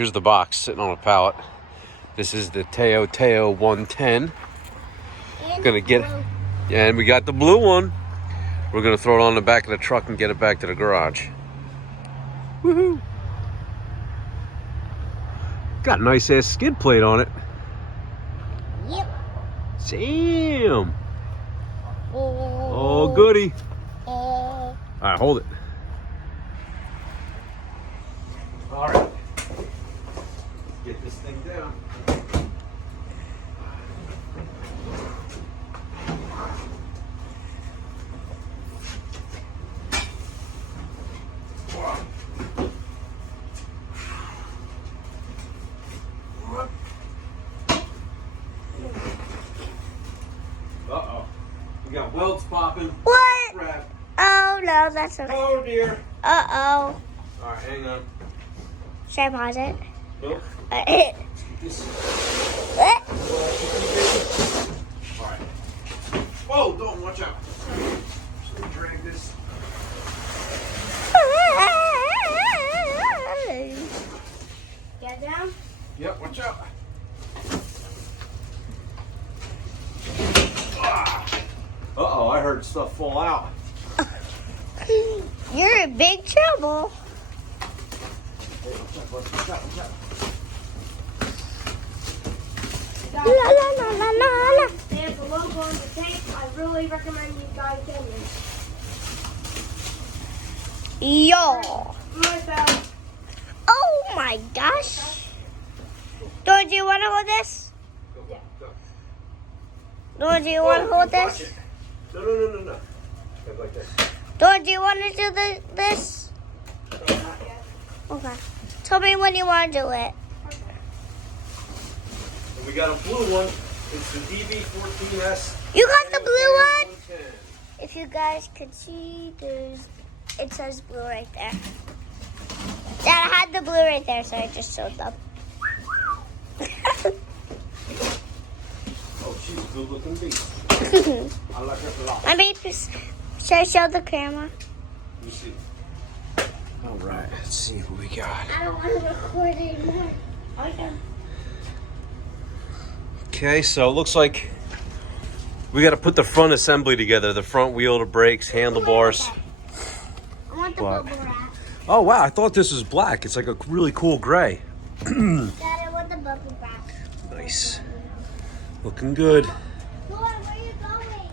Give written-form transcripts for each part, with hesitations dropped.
here's the box sitting on a pallet. This is the Tao Tao 110. Gonna get, and we got the blue one. We're gonna throw it on the back of the truck and get it back to the garage. Woohoo! Got a nice ass skid plate on it. Yep. Damn. Oh, goody. All right, hold it. All right. Get this thing down. Uh-oh. We got welds popping. What? Crap. Oh, no, that's okay. Oh, dear. Uh-oh. All right, hang on. Should I pause it? Nope. This. What? All right. Whoa, don't watch out. Just gonna drag this. Get down? Yep, watch out. Uh-oh, I heard stuff fall out. You're in big trouble. Hey, watch out. La la la la la. There's a logo on the tank. I really recommend you guys get it. Yo. My bad. Oh my gosh. Don't you want to hold this? Go. Don't you want to hold Watch this? it. No. Go like this. Don't you want to do this? Okay. Tell me when you want to do it. And we got a blue one. It's the DB14S. You got the blue one? 110. If you guys could see, it says blue right there. Dad, I had the blue right there, so I just showed them. Oh, she's a good-looking beast. I like her a lot. I mean, should I show the camera? Let me see. All right, let's see what we got. I don't want to record anymore. Okay. Okay, so it looks like we got to put the front assembly together. The front wheel, the brakes, handlebars. I want the What? bubble wrap. Oh, wow, I thought this was black. It's like a really cool gray. Dad, I want the bubble wrap. Nice. Looking good. Where are you going?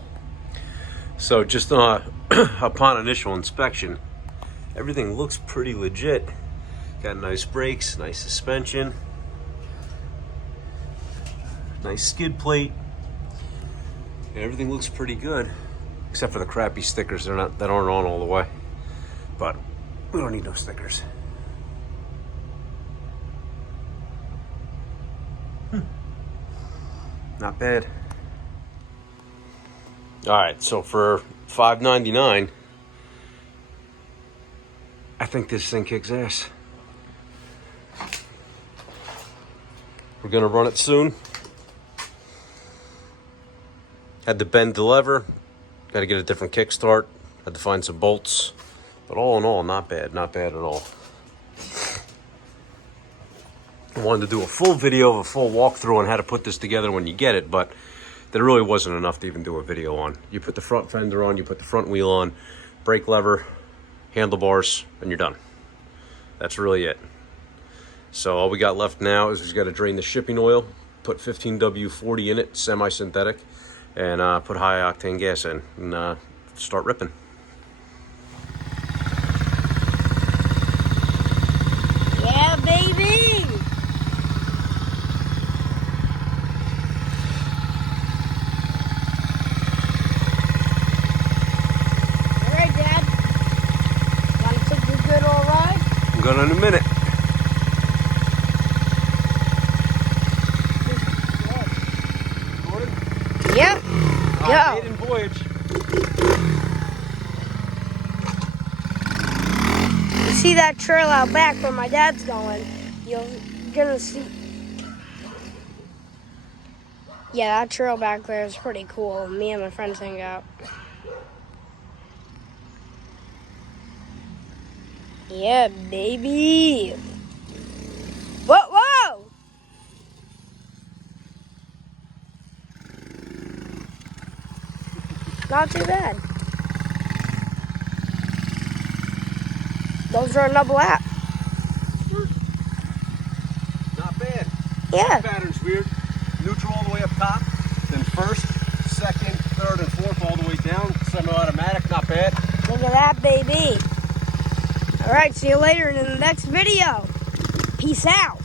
So just upon initial inspection, everything looks pretty legit. Got nice brakes, nice suspension, nice skid plate. Yeah, everything looks pretty good, except for the crappy stickers. That aren't on all the way. But we don't need no stickers. Not bad. All right, so for $5.99, I think this thing kicks ass. We're gonna run it soon. Had to bend the lever. Got to get a different kickstart. Had to find some bolts. But all in all, not bad at all. I wanted to do a full video of a full walkthrough on how to put this together when you get it, but there really wasn't enough to even do a video on. You put the front fender on, you put the front wheel on, brake lever, handlebars, and you're done. That's really it. So all we got left now is we got to drain the shipping oil, put 15W40 in it, semi-synthetic, and put high octane gas in and start ripping. Yeah, baby. All right, Dad. Want to take a good old ride? I'm going in a minute. Yep. Go. Maiden voyage. You see that trail out back where my dad's going? You're gonna see. Yeah, that trail back there is pretty cool. Me and my friends hang out. Yeah, baby. Whoa. not too bad. Those are a double lap. Not bad. Yeah. Pattern's weird. Neutral all the way up top, then first, second, third, and fourth all the way down. Semi-automatic, not bad. Look at that, baby. All right, see you later in the next video. Peace out.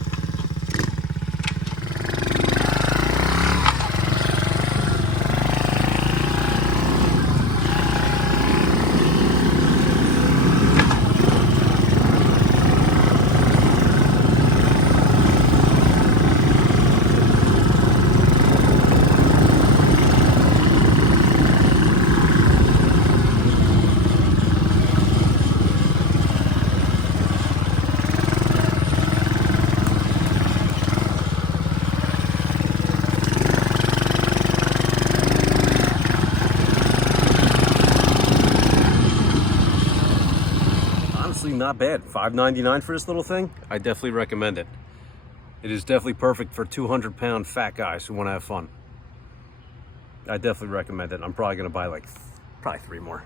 Not bad. $5.99 for this little thing. I definitely recommend it. It is definitely perfect for 200-pound fat guys who want to have fun. I definitely recommend it. I'm probably going to buy like 3 more.